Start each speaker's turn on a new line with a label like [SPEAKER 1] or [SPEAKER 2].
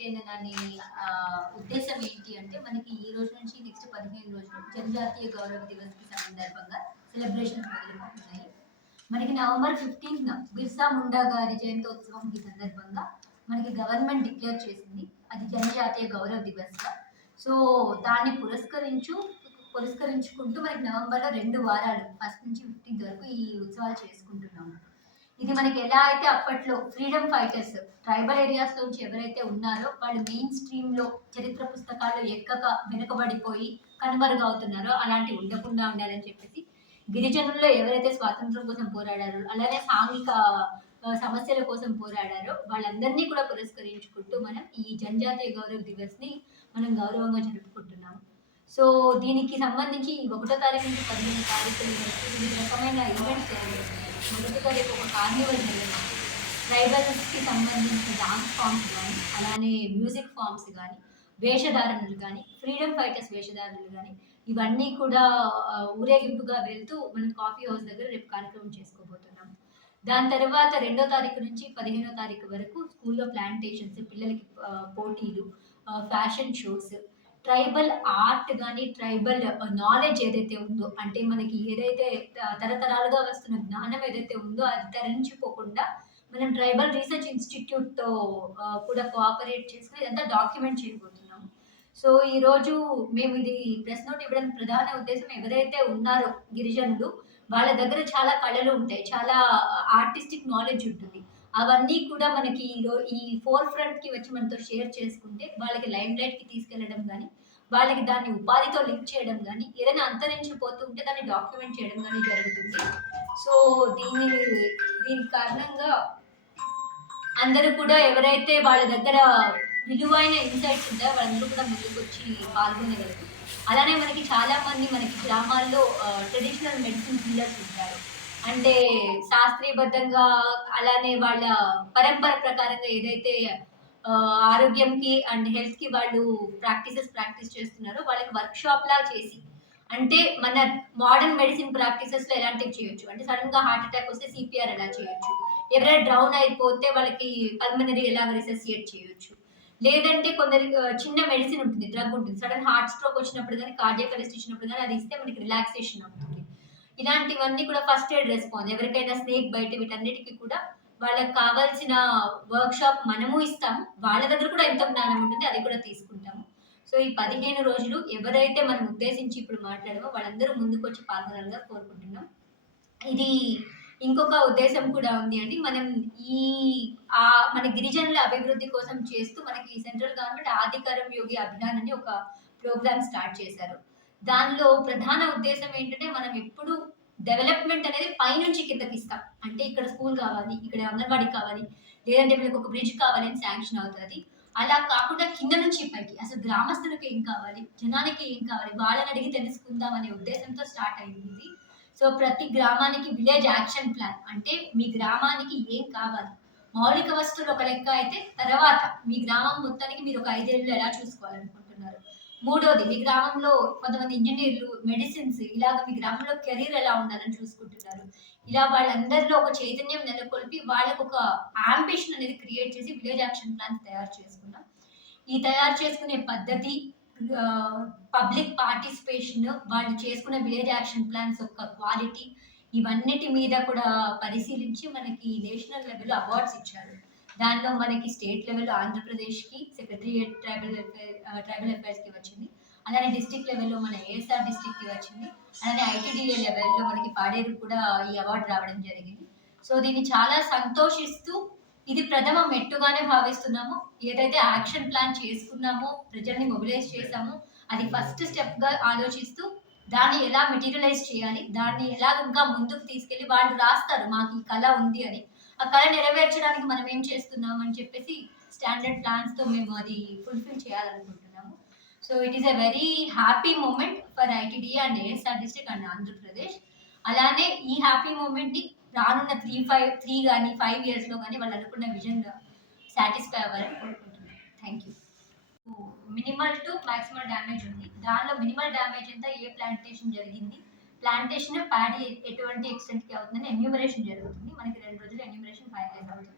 [SPEAKER 1] పెట్టిన దాని ఉద్దేశం ఏంటి అంటే మనకి ఈ రోజు నుంచి నెక్స్ట్ పదిహేను రోజులు జనజాతీయ గౌరవ దివస్ కి సందర్భంగా సెలబ్రేషన్ మొదలుపోతున్నాయి మనకి నవంబర్ ఫిఫ్టీన్త్ బిర్సా ముండా గారి జయంతోత్సవం ఈ సందర్భంగా మనకి గవర్నమెంట్ డిక్లేర్ చేసింది అది జనజాతీయ గౌరవ దివస్ సో దాన్ని పురస్కరించు పురస్కరించుకుంటూ మనకి నవంబర్లో రెండు వారాలు ఫస్ట్ నుంచి ఫిఫ్టీన్త్ వరకు ఈ ఉత్సవాలు చేసుకుంటున్నాము ఇది మనకి ఎలా అయితే అప్పట్లో ఫ్రీడమ్ ఫైటర్స్ ట్రైబల్ ఏరియాస్ నుంచి ఎవరైతే ఉన్నారో వాళ్ళు మెయిన్ స్ట్రీమ్ లో చరిత్ర పుస్తకాల్లో ఎక్కక వెనుకబడిపోయి అవుతున్నారో అలాంటివి ఉండకుండా ఉండాలని చెప్పేసి గిరిజనుల్లో ఎవరైతే స్వాతంత్రం కోసం పోరాడారో అలానే సాంఘిక సమస్యల కోసం పోరాడారో వాళ్ళందరినీ కూడా పురస్కరించుకుంటూ మనం ఈ జనజాతీయ గౌరవ దివస్ ని మనం గౌరవంగా జరుపుకుంటున్నాము సో దీనికి సంబంధించి ఒకటో తారీఖు నుంచి పదిహేను తారీఖుల వరకు వివిధ రకమైన ఈవెంట్స్ మొదటిగా రేపు ఒక కార్నివల్ జరిగింది ట్రైబల్స్కి సంబంధించిన డాన్స్ ఫామ్స్ కానీ అలానే మ్యూజిక్ ఫామ్స్ కానీ వేషధారణలు కానీ ఫ్రీడమ్ ఫైటర్స్ వేషధారణలు కానీ ఇవన్నీ కూడా ఊరేగింపుగా వెళ్తూ మనం కాఫీ హౌస్ దగ్గర రేపు కార్యక్రమం చేసుకోబోతున్నాం దాని తర్వాత రెండో తారీఖు నుంచి పదిహేనో తారీఖు వరకు స్కూల్లో ప్లాంటేషన్స్ పిల్లలకి పోటీలు ఫ్యాషన్ షోస్ ట్రైబల్ ఆర్ట్ కానీ ట్రైబల్ నాలెడ్జ్ ఏదైతే ఉందో అంటే మనకి ఏదైతే తరతరాలుగా వస్తున్న జ్ఞానం ఏదైతే ఉందో అది తరించిపోకుండా మనం ట్రైబల్ రీసెర్చ్ ఇన్స్టిట్యూట్తో కూడా కోఆపరేట్ చేసుకుని ఇదంతా డాక్యుమెంట్ చేయబోతున్నాము సో ఈరోజు మేము ఇది ప్రెస్ నోట్ ఇవ్వడం ప్రధాన ఉద్దేశం ఎవరైతే ఉన్నారో గిరిజనులు వాళ్ళ దగ్గర చాలా కళలు ఉంటాయి చాలా ఆర్టిస్టిక్ నాలెడ్జ్ ఉంటుంది అవన్నీ కూడా మనకి ఈ ఫోర్ ఫ్రంట్ కి వచ్చి మనతో షేర్ చేసుకుంటే వాళ్ళకి లైమ్ లైట్ కి తీసుకెళ్లడం కానీ వాళ్ళకి దాన్ని ఉపాధితో లింక్ చేయడం కానీ ఏదైనా అంతరించిపోతూ ఉంటే దాన్ని డాక్యుమెంట్ చేయడం కానీ జరుగుతుంది సో దీని దీని కారణంగా అందరూ కూడా ఎవరైతే వాళ్ళ దగ్గర విలువైన ఇన్సైట్స్ ఉంటాయో వాళ్ళందరూ కూడా ముందుకు వచ్చి పాల్గొనగలరు అలానే మనకి చాలా మంది మనకి గ్రామాల్లో ట్రెడిషనల్ మెడిసిన్ హీలర్స్ ఉంటారు అంటే శాస్త్రీయబద్ధంగా అలానే వాళ్ళ పరంపర ప్రకారంగా ఏదైతే ఆరోగ్యంకి అండ్ హెల్త్కి వాళ్ళు ప్రాక్టీసెస్ ప్రాక్టీస్ చేస్తున్నారో వాళ్ళకి షాప్ లా చేసి అంటే మన మోడర్న్ మెడిసిన్ ప్రాక్టీసెస్లో ఎలాంటివి చేయొచ్చు అంటే సడన్గా హార్ట్ అటాక్ వస్తే సిపిఆర్ ఎలా చేయొచ్చు ఎవరైనా డ్రౌన్ అయిపోతే వాళ్ళకి పల్మనరీ ఎలా రిసెసియేట్ చేయొచ్చు లేదంటే కొందరి చిన్న మెడిసిన్ ఉంటుంది డ్రగ్ ఉంటుంది సడన్ హార్ట్ స్ట్రోక్ వచ్చినప్పుడు కానీ కార్డియక్ అరెస్ట్ ఇచ్చినప్పుడు కానీ అది ఇస్తే మనకి రిలాక్సేషన్ అవుతుంది ఇలాంటివన్నీ కూడా ఫస్ట్ ఎయిడ్ రెస్పాన్స్ ఎవరికైనా స్నేక్ బయట వీటన్నిటికీ కూడా వాళ్ళకి కావాల్సిన వర్క్ షాప్ మనము ఇస్తాము వాళ్ళ దగ్గర కూడా ఎంత జ్ఞానం ఉంటుంది అది కూడా తీసుకుంటాము సో ఈ పదిహేను రోజులు ఎవరైతే మనం ఉద్దేశించి ఇప్పుడు మాట్లాడమో వాళ్ళందరూ ముందుకు వచ్చి పాల్గొనాలిగా కోరుకుంటున్నాం ఇది ఇంకొక ఉద్దేశం కూడా ఉంది అండి మనం ఈ ఆ మన గిరిజనుల అభివృద్ధి కోసం చేస్తూ మనకి సెంట్రల్ గవర్నమెంట్ ఆధికారం యోగి అభియాన్ అని ఒక ప్రోగ్రామ్ స్టార్ట్ చేశారు దానిలో ప్రధాన ఉద్దేశం ఏంటంటే మనం ఎప్పుడు డెవలప్మెంట్ అనేది పైనుంచి కింద తీస్తాం అంటే ఇక్కడ స్కూల్ కావాలి ఇక్కడ అంగన్వాడీ కావాలి లేదంటే మనకు ఒక బ్రిడ్జ్ కావాలి అని శాంక్షన్ అవుతుంది అలా కాకుండా కింద నుంచి పైకి అసలు గ్రామస్తులకు ఏం కావాలి జనానికి ఏం కావాలి వాళ్ళని అడిగి తెలుసుకుందాం అనే ఉద్దేశంతో స్టార్ట్ అయింది సో ప్రతి గ్రామానికి విలేజ్ యాక్షన్ ప్లాన్ అంటే మీ గ్రామానికి ఏం కావాలి మౌలిక వస్తువులు ఒక లెక్క అయితే తర్వాత మీ గ్రామం మొత్తానికి మీరు ఒక ఐదేళ్ళు ఎలా చూసుకోవాలనుకుంటున్నారు మూడోది మీ గ్రామంలో కొంతమంది ఇంజనీర్లు మెడిసిన్స్ ఇలాగ మీ గ్రామంలో కెరీర్ ఎలా ఉండాలని చూసుకుంటున్నారు ఇలా వాళ్ళందరిలో ఒక చైతన్యం నెలకొల్పి వాళ్ళకు ఒక ఆంబిషన్ అనేది క్రియేట్ చేసి విలేజ్ యాక్షన్ ప్లాన్ తయారు చేసుకున్నాం ఈ తయారు చేసుకునే పద్ధతి పబ్లిక్ పార్టిసిపేషన్ వాళ్ళు చేసుకున్న విలేజ్ యాక్షన్ ప్లాన్స్ యొక్క క్వాలిటీ ఇవన్నిటి మీద కూడా పరిశీలించి మనకి నేషనల్ లెవెల్లో అవార్డ్స్ ఇచ్చారు దానిలో మనకి స్టేట్ లెవెల్ ఆంధ్రప్రదేశ్కి సెక్రటరియట్ ట్రైబల్ అఫేర్ ట్రైబల్ అఫైర్స్కి వచ్చింది అలానే డిస్టిక్ లెవెల్లో మన ఏఎస్ఆర్ డిస్టిక్కి వచ్చింది అలానే ఐటీడీఏ లెవెల్లో మనకి పాడేరు కూడా ఈ అవార్డు రావడం జరిగింది సో దీన్ని చాలా సంతోషిస్తూ ఇది ప్రథమ మెట్టుగానే భావిస్తున్నాము ఏదైతే యాక్షన్ ప్లాన్ చేసుకున్నామో ప్రజల్ని మొబిలైజ్ చేసామో అది ఫస్ట్ స్టెప్గా ఆలోచిస్తూ దాన్ని ఎలా మెటీరియలైజ్ చేయాలి దాన్ని ఎలా ఇంకా ముందుకు తీసుకెళ్ళి వాళ్ళు రాస్తారు మాకు ఈ కళ ఉంది అని ఆ కళ నెరవేర్చడానికి మనం ఏం చేస్తున్నాం అని చెప్పేసి స్టాండర్డ్ తో మేము అది ఫుల్ఫిల్ చేయాలనుకుంటున్నాము so it is a very happy moment for ITD and ASR district and Andhra Pradesh అలానే ఈ హ్యాపీ మూమెంట్ని రానున్న త్రీ ఫైవ్ త్రీ కానీ ఫైవ్ ఇయర్స్లో కానీ వాళ్ళు అనుకున్న విజన్ సాటిస్ఫై అవ్వాలని కోరుకుంటున్నాను thank you minimal to maximal damage ఉంది దానిలో మినిమల్ డ్యామేజ్ ఎంత ఏ ప్లాంటేషన్ జరిగింది ప్లాంటేషన్ ప్యాడీ ఎటువంటి కి అవుతుందని ఎన్యూమరేషన్ జరుగుతుంది మనకి రెండు రోజులు ఎన్యూమరేషన్ ఫైనలైజ్ అవుతుంది